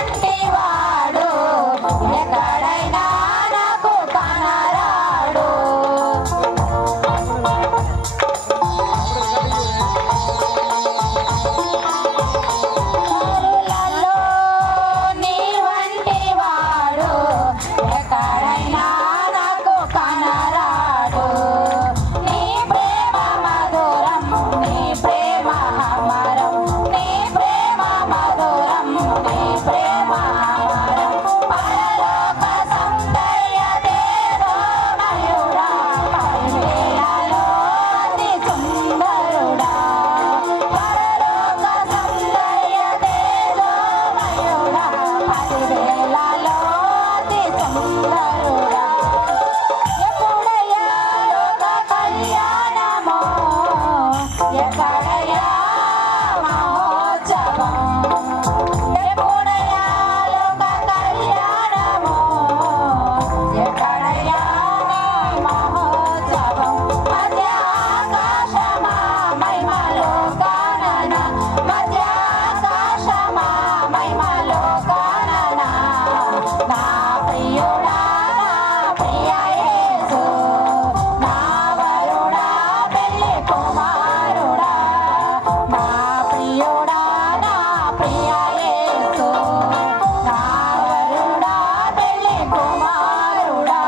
వంటి వాడు ఎక్కడైనా నాకు కనరాడు. నరులలో నీ వంటి వాడు ఎక్కడైనా నాకు కనరాడు. నీ ప్రేమ మధురం, నీ ప్రేమ అమరం, నీ ప్రేమ మధురం, నీ ప్రేమ అమరం. పరలోక సౌందర్య తేజోమయుడా, పదివేలలో అతి సుందరుడా. పరలోక సౌందర్య తేజోమయుడా, పదివేలలో అతి సుందరుడా. ఎప్పుడయ్యా లోక కళ్యాణమో, ఎక్కడయ్యా మహోత్సవం. ఎప్పుడయ్యా లోక కళ్యాణమో, ఎక్కడయ్యా మహోత్సవం. మధ్య ఆకాశమా మహిమలో కానన, మధ్య ఆకాశమా మహిమలో కానన. నా ప్రియుడా, నా ప్రియ యేసు, నా వరుడా, పెళ్లి కుమారుడా. నా ప్రియుడా, నా ప్రియ యేసు, నా వరుడా, పెళ్లి కుమారుడా.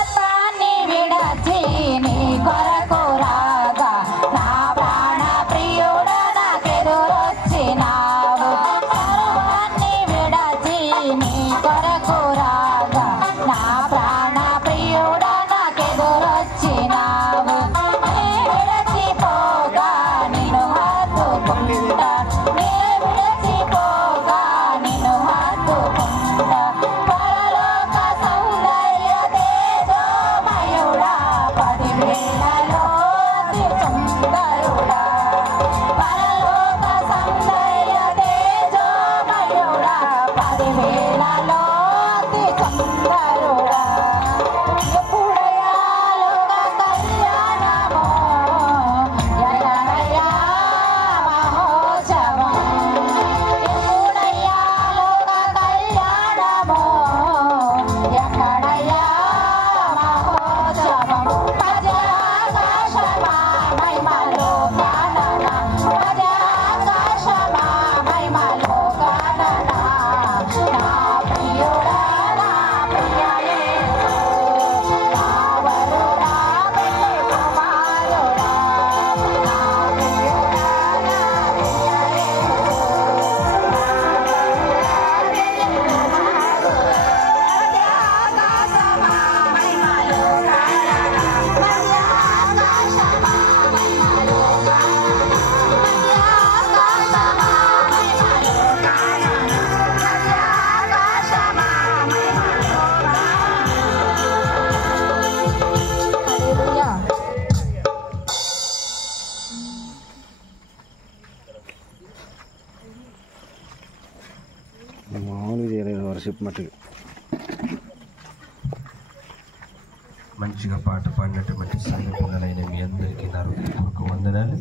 ఆత్మాన్ని విడచి నీ కొరకు రాగా, నా ప్రాణ ప్రియుడా నాకెదురొచ్చినావు. సర్వాన్ని విడచి నీ కొరకు రాగా, నా ప్రాణ ప్రియుడా నాకెదురొచ్చినావు. నీ విడచిపోగా నిన్ను హత్తుకుంటా, నీ విడచిపోగా నిన్ను హత్తుకుంటా. పరలోక సౌందర్య తేజోమయుడా, పదివేలలో అతి సుందరుడా. పరలోక సౌందర్య తేజోమయుడా, పదివేలలో అతి సుందరుడా. ఎప్పుడయ్యా లోక కళ్యాణమో, ఎక్కడయ్యా మహోత్సవం. ఎప్పుడయ్యా లోక కళ్యాణమో, ఎక్కడయ్యా మహోత్సవం. మధ్య ఆకాశమా మహిమలో కానన, మధ్య ఆకాశమా మహిమలో కానన. నా ప్రియుడా, నా ప్రియ యేసు, నా వరుడా, పెళ్లి కుమారుడా. నా ప్రియుడా, నా ప్రియ యేసు, నా వరుడా, పెళ్లి కుమారుడా. మధ్య ఆకాశమా మహిమలో కానన, మధ్య ఆకాశమా మహిమలో కానన, మధ్య ఆకాశమా మహిమలో కానన, మధ్య ఆకాశమా మహిమలో కానన. హల్లెలూయా. మామూలుగా చేయలేదు వర్షిప్ మట్టుకు. మంచిగా పాట పాడినటువంటి సంఘ పిల్లలైన మీ అందరికీ నా హృదయపూర్వక వందనాలు.